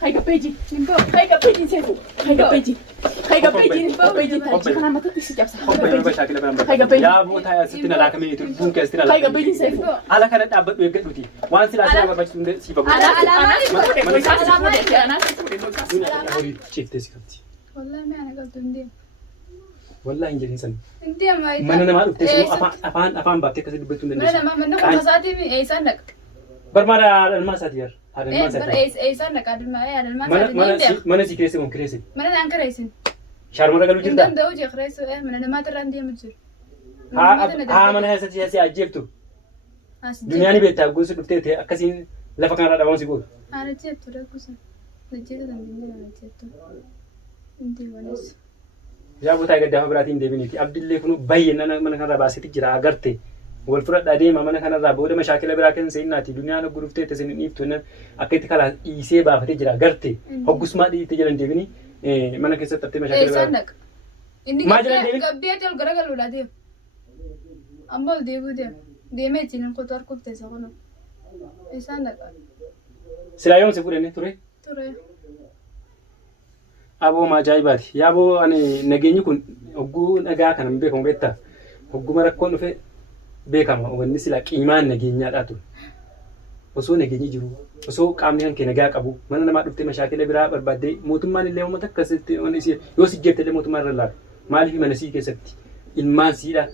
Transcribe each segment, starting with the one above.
Hai capiti? Hai capiti Sefu? Hai capiti? Hai capiti? Capiti kana mata kisi jabsa. Hai capiti? Ya buta ya sitina la kami tu bun ke sitina la. Hai capiti Sefu? Ala kana da abad ga duti. Wan sila sila ba bacin da si ba. Hori chief tesi kapti. والله ما أنا قلت نديم Wallahi injin san. نديم ما Mana nama lu tesi afan ba te kasi dibetun da. من ما من نقول خساتي من أي سنة Barmada alma satiyar. Alma satiyar. أي سنة قاعد ما أي الماء Mana si kresi mon kresi. من أنا أنكر أيسن Sharmara galu jirda. ندم دوجي خريسو إيه من أنا ما ترى نديم مجر mana hasa si ajebtu. Dunia ni beta gusu dufte te akasin lafa kana da wansi go. أنا جبت ركوسا نجيت دم بيني أنا جبت ندي ونس Ya buta ga da habrati inde biniti Abdullahi kunu bayyana mana kana ba sai tijira agarte. Wal fura da dai mana kana da boda mashakila birakin sai inati duniya na gurufte te sin ifto na akati kala ise ba fati jira garte. Hoggus ma di tijiran de bini mana ke satte أي mashakila. سنة إني ما جرى ديفيد؟ قبيت القرقل ولا ديم أمبل ديفو ديم ديمي تين قطار كوب تسقونه أي سنة Silayon se fure ne ture. ترى Abo ma jaibati. Ya bo ani nagenyi kun oggu naga kana mbe kon betta. Oggu mara kon fe bekama wanni sila qiimaan nagenya dhatu. Osoo nagenyi jiru. Osoo qaamni hanke nagaa qabu. Mana nama dhufte mashaakila biraa barbaadde mootummaan illee uummata akkasitti wanni si yoo si jettee mootummaan irra laata. Maaliif mana sii keessatti ilmaan siidha.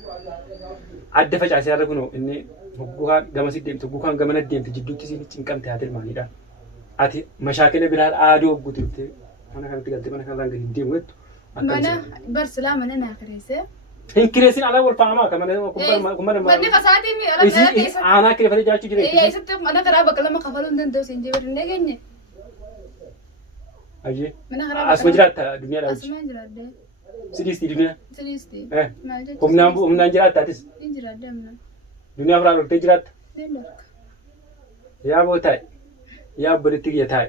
Adda facaasee har'a kunoo inni hoggukaan gama si deemtu hoggukaan gama na deemtu jidduutti siin cinqamte haa tilmaanidha. Ati mashaakila biraa aaduu hoggu turte mana kanatti galtee mana kanarraan gadi deemu jettu. منا برسلام أنا ناخريسه Hin kireesin alaa wal faamaa kan mana بدي قصاتي مي أنا isi aanaa kireeffatee jiraachuu jira. إيه سبت أنا كرا بكلم ما خفلون دين دوسين جبر نجني Ayyee من خرا asuma jiraatta duniyaadhaa wajji. أسمع جرادة Sidiisti duniyaa. سليستي Eh ما جت humnaan jiraattaatis إن جرادة منا duniyaa biraa dhortee jiraatta. دينك Yaa boo taa'e yaa obboleetti kiyya taa'e.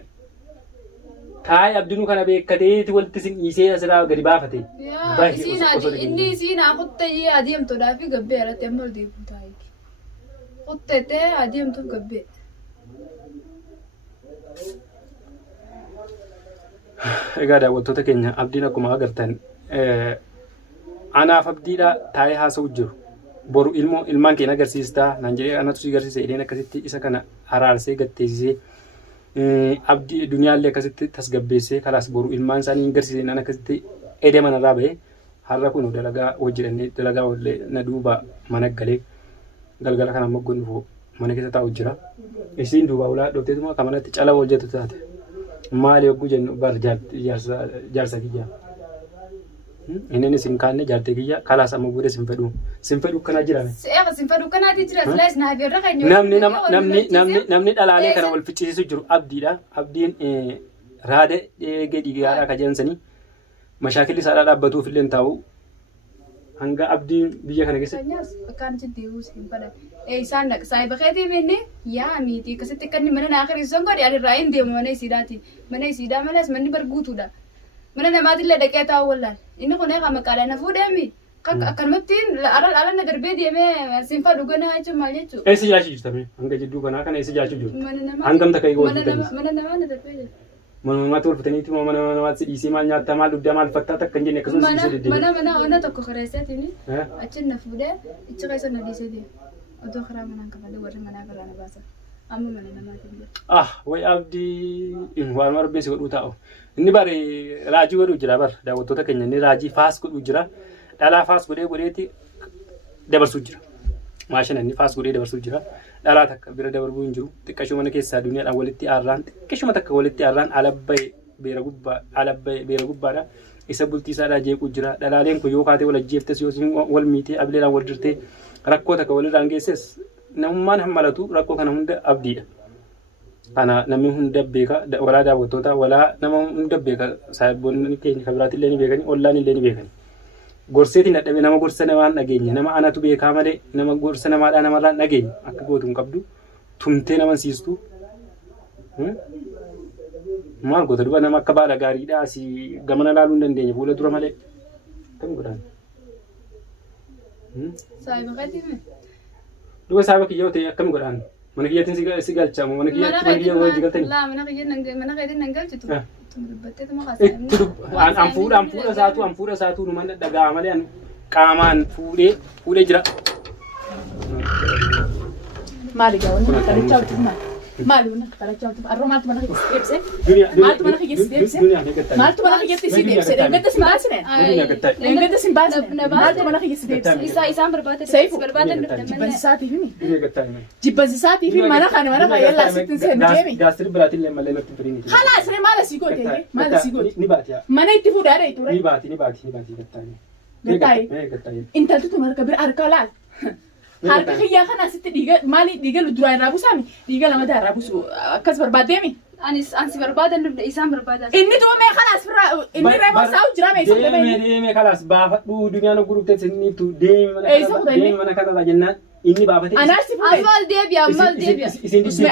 Taa'e abdinuu kana beekkateeti walitti sin dhiisee asirraa gadi baafate. يا سينا إني سينا قطة يي أديم تدافي قبي على تمر دي بتاعك قطة تي أديم تو قبي Egaa daawwattoota keenya abdiin akkuma agartan anaaf abdiidha taa'ee haasa'u jiru. Boru ilmaan keenya agarsiistaa naan jedhee anatu si agarsiise ideen akkasitti isa kana araarsee gatteessisee abdii duniyaallee akkasitti tasgabbeessee kalaas boru ilmaan isaanii agarsiise naan akkasitti edee manarraa bahee har'a kun dalagaa hojjetannee dalagaa wallee na duuba mana galee galgala kana moggoon dhufu mana keessa taa'u jira. Isiin duuba ulaa dhofteetuma kan manatti cala hojjetu taate. Maali hogguu jennu bar jaarsa kiyya. Inni sin kaanne jaartee kiyya kalaas amma booda sin fedhu kana jirame. سيأخذ سنفرد كنا تجري سلاش نهبي الرقم namni dhalaalee kana wal ficcisiisu jiru abdiidha. Abdiin raada gadi gaaraa ka jensanii mashaakilli isaa dhaabbatuuf illee taa'u hanga abdiin biyya kana keessa. كان جدي هو سيمبلا إيه سانك ساي بخيتي مني يا ميتي كست كني من أنا آخر الزنقة يعني الرأين دي من أي سيداتي من أي سيدا ملاس مني برجوتو ده من أنا ما أدري لدك يا ولا إنه كنا كم كلا نفود أمي كان مبتين على ندر بيدي أمي سيمبا دوغنا هاي شو ماليتو Eessa jiraachuu jirta mee hanga jidduu kanaa kana eessa jiraachuu jirtu من أنا hangam takka eeguu wal من أنا ما ندر بيدي mana namaatti wal fitaniitti mana namaatti dhiisee maal nyaattaa maal dhugdaa maal fattaa takka hin jenne akkasumas dhiisee deddeebi'e. mana ona tokko kareessatini achi na fuudhee ichi keessa na dhiisee deema otoo karaa manaan kafalee warri manaa karaa na baasa amma mana namaatiin jira. Way abdii waan warbeessi godhuu taa'u. Inni bare raajii godhuu jira bar daawwattoota keenya inni raajii faas godhuu jira dhalaa faas godheeti dabarsuu jira. Maashina inni faas godhee dabarsuu jira. Dhalaa takka bira darbuu hin jiru. Xiqqashuma mana keessaa duniyaadhaan walitti aarraan xiqqashuma takka walitti aarraan alabba'e beera gubbaadha. Isa bultii isaadhaa jeequu jira. Dhalaaleen kun yoo kaatee wal ajjeeftes yoo wal miitee ableedhaan wal dirtee rakkoo takka walirraan geesses namummaan hammalatu rakkoo kana hunda abdiidha. Kana namni hunda beeka walaa daawwattoota walaa nama hunda beeka saayibboonni keenya kan biraatti illee ni beekani ollaan illee ni beekani. Gorseetiin dadhabee nama gorsa namaan dhageenya nama anatu beekaa malee nama gorsa namaadhaa namarraan dhageenya akka gootu hin qabdu tumtee nama siistu Maal goota duba nama akka baala gaariidhaa si gamana laaluu hin dandeenye fuula dura malee. Kam godhan. Saayiba qeetii Duba saaba kiyyoo ta'e akkam godhan. Mana kiyyatiin si galchamu mana kiyyatiin wajji galtanii. laa mana kiyyatiin nan galchitu. Dubbattee tuma An fuudha isaatu numa dhagaa malee an qaamaan fuudhee jira. Maali gaawwan kadhachaa hojjetu maali mana kadhachaa hojjetu arroo maaltu mana keessa deebisee maaltu mana keessa deebisee maaltu mana keessa si deebisee dheengada si baasine dheengada si baasine maaltu mana keessa deebisee isaan barbaadan jibbansiisaatii fi mana kana mana fayyallaa sittin seenu deemi Gaastirri biraatiin illee malee natti firiin. Kalaas maala si goote maala si goote Ni baati yaa. mana itti fuudhaa dha ture Ni baati gattaani. gattaa'e intaltu tun harka bira harka laal harka kiyyaa kana asitti dhiiga maali dhiiga duraan irraa buusaami dhiiga lama irraa buusu akkas barbaaddeemi ansi barbaadan isaan barbaadan inni tuma mee kalaas firraa inni reeba saa'u jira mee isa Deemee kalaas baafadhu dunyaan gurgurtee siniiftu deemi mana kanarraa jennaan inni baafatee. anaasi fuudhe ammal deebi'a usme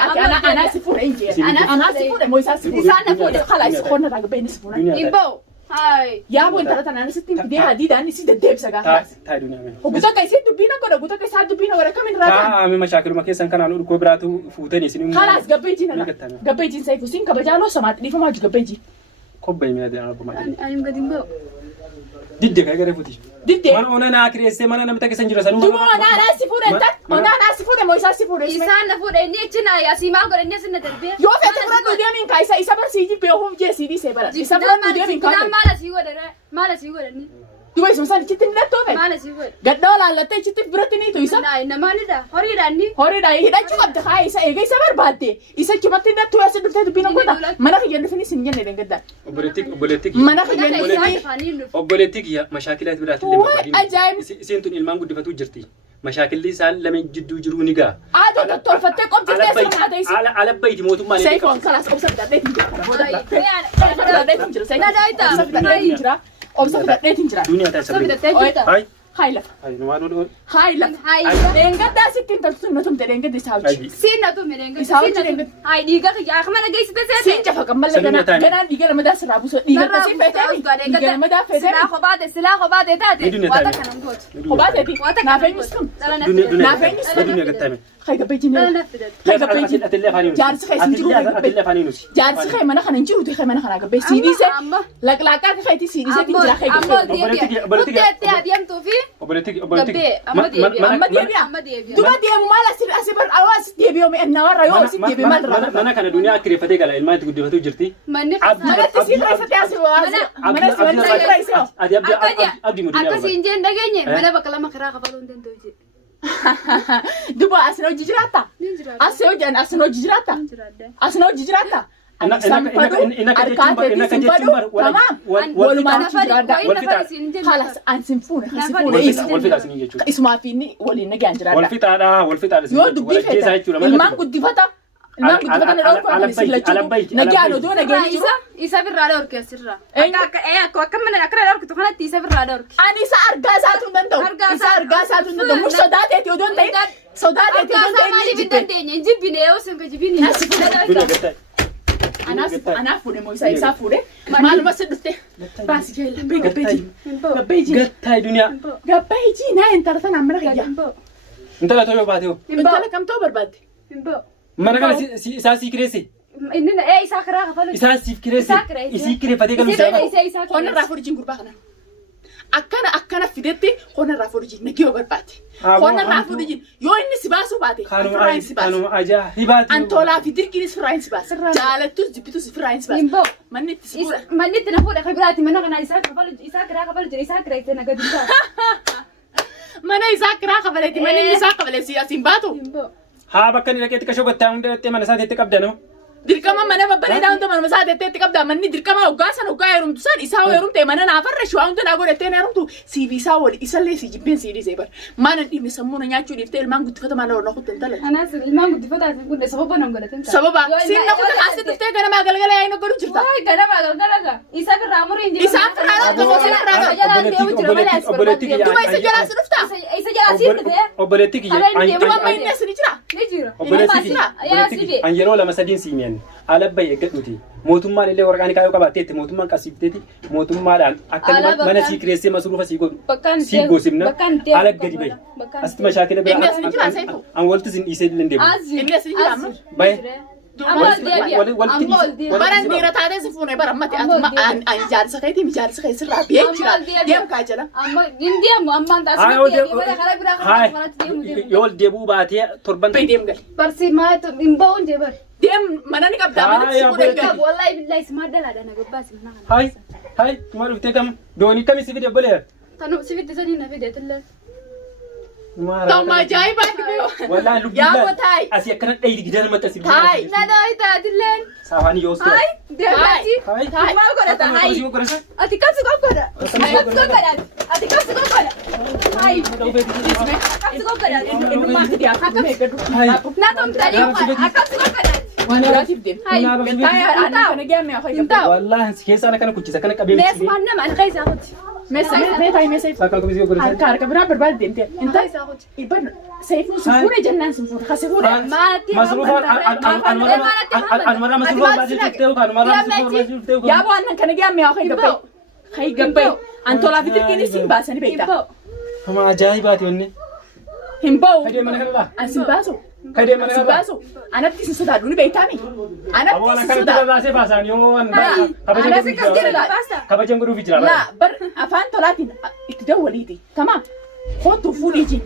anaasi fuudhe inji anaasi fuudhe moo isaasi fuudhe isaan na fuudhe kalaas qonna dhaga beenis fuudhe imboo hai yaa boo intala tanaan asitti fidee hadiidhaan isi deddeebisa gaafa Taa'e dunyaa mee. Oguta kaisi dubbiina godha oguta kaisa dubbiina godha kamin raata Ami mashaakiluma keessan kanaan dhukoo biraatu fuutanii isin kalaas gabbeejiin saifu sin kabajaaloo samaatti dhiifamaa hojii gabbeeji Kobbay mee adii argamaa. anim gadi imboo Didde kaya garee fuuti. diddee Mana onaa naa kireessee mana namni takka san jira sanuu. duba onaanaasi fuudhe intal onaanaasi fuudhe moo isaasi fuudhe isaan na fuudhe inni achi na asii maa godhe inni asin na darbee yoo fete fudhadhu deemiin kaa isa barsiiji beekuuf jeesii dhiisee bara isa fudhadhu deemiin kaa maal asii godhe duba isuma isaan ichitti ni lattoofe maal asii godhe gaddaa laallattee ichitti biratti ni tuisa namaanidha horiidha inni horiidha hidhachuu qabda kaa isa eega isa barbaadde isa chumatti nattuu asi dhuftee dubbiina godha mana kiyya dhufinis hin jenne dengadda mana kiyya dhufini Obboleettii kiyya mashaakilaat biraatti illee Waan ajaa'ib! Isiin tun ilmaan guddifatu jirti. Mashaakilli isaan lameen jidduu jiru ni ga'a. aadoo tottolfattee qobsiftee sirmaa ta'isi Alabbayti mootummaan illee Seifon kalas obsa fidadheetiin jira. Obsa fidadheetiin jira. Duniyaa taasisaa. Hai. Haila. Hai numaan oduu. Haila. Deengaddaa sittiin toltu na tumte deengadda isaa hojii. siin na tume deenga Isaa hojii deengadda. hai dhiiga kiyya akka mana geessite seete Siin jafa qammalla ganaan dhiiga lamadaa sirraa buusoo dhiiga kasii feeteemi. Dhiiga lamadaa feeteemi. silaa kobaate taate Dunia waata taate. kanan gootu Kopaateeti. Naaf eenyus kun. Naaf eenyus kun. Duniyaa gattaame. Hay gabbee jaarsi kee sin jiru jaarsi kee mana kana hin jiru kee mana kana gabbee siidise laqlaaqaa kee keeti siidise tin jira kee Kuteetti adeemtuu fi gabbee amma deebi'a. duba deemu maal asi bar awaas deebi'oo mi'annaa warra yoo asi deebi'e maal irraa Mana kana duniyaa kireeffatee gala ilmaan itti guddifatu jirti. Manni manatti si reeffatee asi mana si waliin sakira isoo Ati abdii mudinaa akkasiin jeen dhageenye mana bakka lama karaa kafaluu hin danda'u jedhe. duba asin hojii jiraata Nin jiraadha. asi hojii asin hojii jiraata Nin jiraadha. asin hojii jiraata yoo dubbii feeta ilmaan guddifata Isa birraa dhorke asirraa. Akka mana akkana dhorkitu kanatti isa birraa dhorke. ani isa argaa isaatu hin danda'u isa argaa isaatu hin danda'u mush sodaateeti odoo hin ta'in sodaateeti odoo hin ta'in maaliif hin dandeenye hin jibbine yoo sin ka jibbine. anaaf fuudhe moo isaa fuudhe maaluma si dhufte baasi jeella gabbeeji Gattaay duniyaa. gabbeeji naa intala tanaan mana kiyya Intala too yoo baate hoo. intala kamtoo barbaadde Mana kana isaa sii kireesse. Inni isaa karaa kafalu. Isaa siif kireesse. Isii kireeffatee galu isaa. qonna irraa fuudhiin gurbaa kana akkana fidetti qonna irraa fuudhiin nagiyoo barbaade qonna irraa fuudhiin yoo inni si baasuu baate firaayin si baase Kanuma ajaa'ibaati. antolaa fi dirqinis firaayin si baase jaalattus jibbitus firaayin si baase manni itti si fuudha Manni itti na fuudha kan biraati mana kana isaa karaa kafalu jira isaa kireessee na gadi isaa. mana isaa kiraa kabaleeti manni isaa kabaleesi asiin baatu Haa bakka inni dhaqeetti qashoo gattaa hunda dhattee mana isaa teetti qabda nama. dirqama mana babbareedaa hunda manuma isaa teetteetti qabda manni dirqama hoggaa san hoggaa heerumtu san isaa heerumte mana naafarra shuwaa hunda naa godhattee heerumtu siifi isaa wali isallee si jibbeen si dhiisee bar mana dhiibne sammuu na nyaachuu dhiiftee ilmaan guddifata maal na kutte intala Anas ilmaan guddifata kun sababa nan godhatin. sababa siin na kutte asitti dhuftee ganamaa galgala yaa inni godhu jirta Waay ganama galgala. Isa birraa murii hin jiru. Isaan firraa duuba isa jalaa si dhuftaa? Isa jalaa si dhufee. Obboleettii kiyya. Duuba amma inni asii ni jira? Ni jira. Obboleettii kiyya. An yeroo lama sadiin siimeen alabbay eeggadhuuti. Mootummaan illee waraqaan kaayoo qabaatteetti mootummaan qabsiifteetti mootummaadhaan akka mana sii kireessee masurufa sii godhu. Sii gosimna ala gadi bahi. Asitti mashaakila bira. Inni asii ni jira seefu? An walti sin dhiisee illee deemu. Inni asii ni jira amma? Bahe. Baran dhiira taatee si fuunee bara ammatti ani ijaarsa keetiin ijaarsa kee sirraa biyee jira deemu kaa jala. Amma hin deemu ammaan taasifamee deemee karaa biraa karaa kanatti deemu. Yoo deebuu baatee torban Bahi deemu gali. Barsi maatu hin ba'uun jee bari. Deem mana ni qabdaa mana si fuudhee gali. Wallahi billahi ismaa dalaadha na gabbaas mana. Hai maal dhuftee kam doonii kamii si fide bolee. Tanu si fide sanii na fide tillee. Tama ajaa'ibaa dhibee. Wallahi lubbuun Yaa taay. asii akkana dheeyri gidana maxxansi. Taay. Na dooyi taatillee. Saafaan yoo ta'u. Hai deemati. Taay. Maal godhata hai. Ati kamsi kokkoda. Kamsi kokkoda. Ati kamsi kokkoda. Hai. Kamsi kokkoda. Inni maati dhiyaa akka meeqadhu. Na tomtanii kamsi kokkoda. Waan biraatiif deemu. Hai. Taay aannan kana geemme haa Intaa'u. Wallahi keessaa kana kuchisa kana qabee. Mees waan nama alqa isaa kuti. Meeshaa Bakka akkasii yoo godhatan. harka biraa barbaade deemtee. Alqa isaa kuti. Ibban seefuun si fuudhee jennaan si fuudha. Kasi fuudhee. Masruufaan almarraa masruufaan baasii dhuftee yookaan almarraa masruufaan baasii dhuftee yookaan. Yaa waan kana geemme haa gabbay. Hay gabbay. Antolaa fi dirqiin siin baasanii beektaa. Amma ajaa'ibaati wanni. Hin ba'u. Kadee mana kana laa. An sin baasu. Kadee mana Sin kana laa. baasu. Anatti sin sodaadhu ni beektaami. Anatti Awwaala sin kana sodaadhu. dura baasee baasaan yoo waan kabajan godhuuf jira. Laa bar afaan tolaatiin itti dawwaliiti. Tamaam. Kootu fuudhii ji.